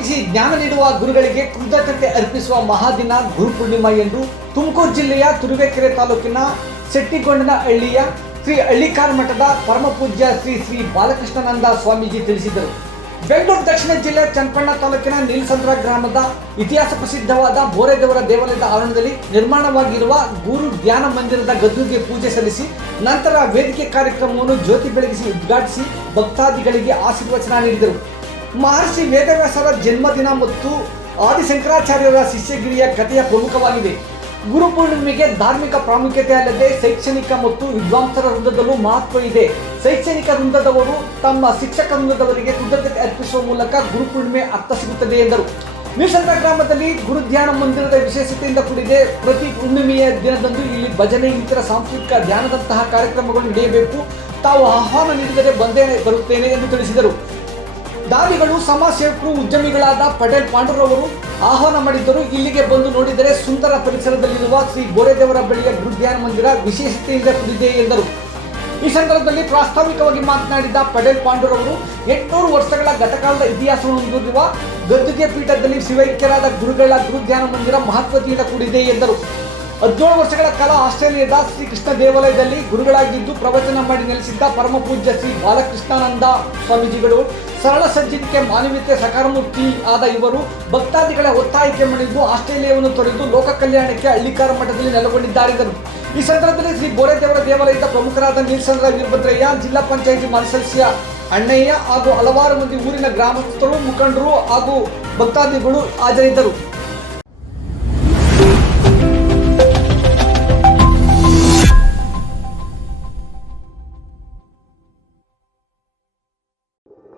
ಒದಗಿಸಿ ಜ್ಞಾನ ನೀಡುವ ಗುರುಗಳಿಗೆ ಕೃತಜ್ಞತೆ ಅರ್ಪಿಸುವ ಮಹಾದಿನ ಗುರುಪೂರ್ಣಿಮಾ ಎಂದು ತುಮಕೂರು ಜಿಲ್ಲೆಯ ತುರುವೇಕೆರೆ ತಾಲೂಕಿನ ಶೆಟ್ಟಿಗೊಂಡನಹಳ್ಳಿಯ ಶ್ರೀ ಹಳ್ಳಿಕಾರ್ ಮಠದ ಪರಮಪೂಜ್ಯ ಶ್ರೀ ಶ್ರೀ ಬಾಲಕೃಷ್ಣಾನಂದ ಸ್ವಾಮೀಜಿ ತಿಳಿಸಿದರು. ಬೆಂಗಳೂರು ದಕ್ಷಿಣ ಜಿಲ್ಲೆ ಚನ್ನಪಟ್ಟಣ ತಾಲೂಕಿನ ನೀಲಸಂದ್ರ ಗ್ರಾಮದ ಇತಿಹಾಸ ಪ್ರಸಿದ್ಧವಾದ ಬೋರೆದೇವರ ದೇವಾಲಯದ ಆವರಣದಲ್ಲಿ ನಿರ್ಮಾಣವಾಗಿರುವ ಗುರು ಧ್ಯಾನ ಮಂದಿರದ ಗದ್ದುಗೆ ಪೂಜೆ ಸಲ್ಲಿಸಿ ನಂತರ ವೇದಿಕೆ ಕಾರ್ಯಕ್ರಮವನ್ನು ಜ್ಯೋತಿ ಬೆಳಗಿಸಿ ಉದ್ಘಾಟಿಸಿ ಭಕ್ತಾದಿಗಳಿಗೆ ಆಶೀರ್ವಚನ ನೀಡಿದರು. ಮಹರ್ಷಿ ವೇದವ್ಯಾಸರ ಜನ್ಮದಿನ ಮತ್ತು ಆದಿಶಂಕರಾಚಾರ್ಯರ ಶಿಷ್ಯಗಿರಿಯ ಕಥೆಯ ಪ್ರಮುಖವಾಗಿದೆ. ಗುರುಪೂರ್ಣಿಮೆಗೆ ಧಾರ್ಮಿಕ ಪ್ರಾಮುಖ್ಯತೆ ಅಲ್ಲದೆ ಶೈಕ್ಷಣಿಕ ಮತ್ತು ವಿದ್ವಾಂಸರ ವೃಂದದಲ್ಲೂ ಮಹತ್ವ ಇದೆ. ಶೈಕ್ಷಣಿಕ ವೃಂದದವರು ತಮ್ಮ ಶಿಕ್ಷಕ ವೃಂದದವರಿಗೆ ಕೃತಜ್ಞತೆ ಅರ್ಪಿಸುವ ಮೂಲಕ ಗುರುಪೂರ್ಣಿಮೆ ಅರ್ಥ ಸಿಗುತ್ತದೆ ಎಂದರು. ನೀಲಸಂದ್ರ ಗ್ರಾಮದಲ್ಲಿ ಗುರು ಧ್ಯಾನ ಮಂದಿರದ ವಿಶೇಷತೆಯಿಂದ ಕೂಡಿದೆ. ಪ್ರತಿ ಹುಣ್ಣಿಮೆಯ ದಿನದಂದು ಇಲ್ಲಿ ಭಜನೆ, ಇತರ ಸಾಂಸ್ಕೃತಿಕ ಧ್ಯಾನದಂತಹ ಕಾರ್ಯಕ್ರಮಗಳು ನಡೆಯಬೇಕು. ತಾವು ಆಹ್ವಾನ ನೀಡಿದರೆ ಬಂದೇ ಬರುತ್ತೇನೆ ಎಂದು ತಿಳಿಸಿದರು. ದಾನಿಗಳು, ಸಮಾಜ ಸೇವಕರು, ಉದ್ಯಮಿಗಳಾದ ಪಟೇಲ್ ಪಾಂಡುರವರು ಆಹ್ವಾನ ಮಾಡಿದ್ದರು. ಇಲ್ಲಿಗೆ ಬಂದು ನೋಡಿದರೆ ಸುಂದರ ಪರಿಸರದಲ್ಲಿರುವ ಶ್ರೀ ಬೋರೆದೇವರ ಬಳಿಯ ಗುರುಧ್ಯಾನ ಮಂದಿರ ವಿಶೇಷತೆಯಿಂದ ಕೂಡಿದೆ ಎಂದರು. ಈ ಸಂದರ್ಭದಲ್ಲಿ ಪ್ರಾಸ್ತಾವಿಕವಾಗಿ ಮಾತನಾಡಿದ ಪಟೇಲ್ ಪಾಂಡುರವರು 800 ವರ್ಷಗಳ ಗತಕಾಲದ ಇತಿಹಾಸವನ್ನು ಹೊಂದಿರುವ ಗದ್ದುಗೆ ಪೀಠದಲ್ಲಿ ಶಿವೈಕ್ಯರಾದ ಗುರುಗಳ ಗುರುಧ್ಯಾನ ಮಂದಿರ ಮಹತ್ವತೆಯಿಂದ ಕೂಡಿದೆ ಎಂದರು. 17 ವರ್ಷಗಳ ಕಾಲ ಆಸ್ಟ್ರೇಲಿಯಾದ ಶ್ರೀ ಕೃಷ್ಣ ದೇವಾಲಯದಲ್ಲಿ ಗುರುಗಳಾಗಿದ್ದು ಪ್ರವಚನ ಮಾಡಿ ನೆಲೆಸಿದ್ದ ಪರಮಪೂಜ್ಯ ಶ್ರೀ ಬಾಲಕೃಷ್ಣಾನಂದ ಸ್ವಾಮೀಜಿಗಳು ಸರಳ ಸಜ್ಜನಿಕೆ, ಮಾನವೀಯತೆ ಸಕಾರಮೂರ್ತಿ ಆದ ಇವರು ಭಕ್ತಾದಿಗಳ ಒತ್ತಾಯಕ್ಕೆ ಮಣಿದು ಆಸ್ಟ್ರೇಲಿಯಾವನ್ನು ತೊರೆದು ಲೋಕ ಕಲ್ಯಾಣಕ್ಕೆ ಹಳ್ಳಿಕಾರ ಮಠದಲ್ಲಿ ನೆಲೆಗೊಂಡಿದ್ದಾರೆಂದರು. ಈ ಸಂದರ್ಭದಲ್ಲಿ ಶ್ರೀ ಬೋರೆದೇವರ ದೇವಾಲಯದ ಪ್ರಮುಖರಾದ ನೀಲಸಂದ್ರ ವೀರಭದ್ರಯ್ಯ, ಜಿಲ್ಲಾ ಪಂಚಾಯಿತಿ ಮಾಜಿ ಸದಸ್ಯ ಅಣ್ಣಯ್ಯ ಹಾಗೂ ಹಲವಾರು ಮಂದಿ ಊರಿನ ಗ್ರಾಮಸ್ಥರು, ಮುಖಂಡರು ಹಾಗೂ ಭಕ್ತಾದಿಗಳು ಹಾಜರಿದ್ದರು.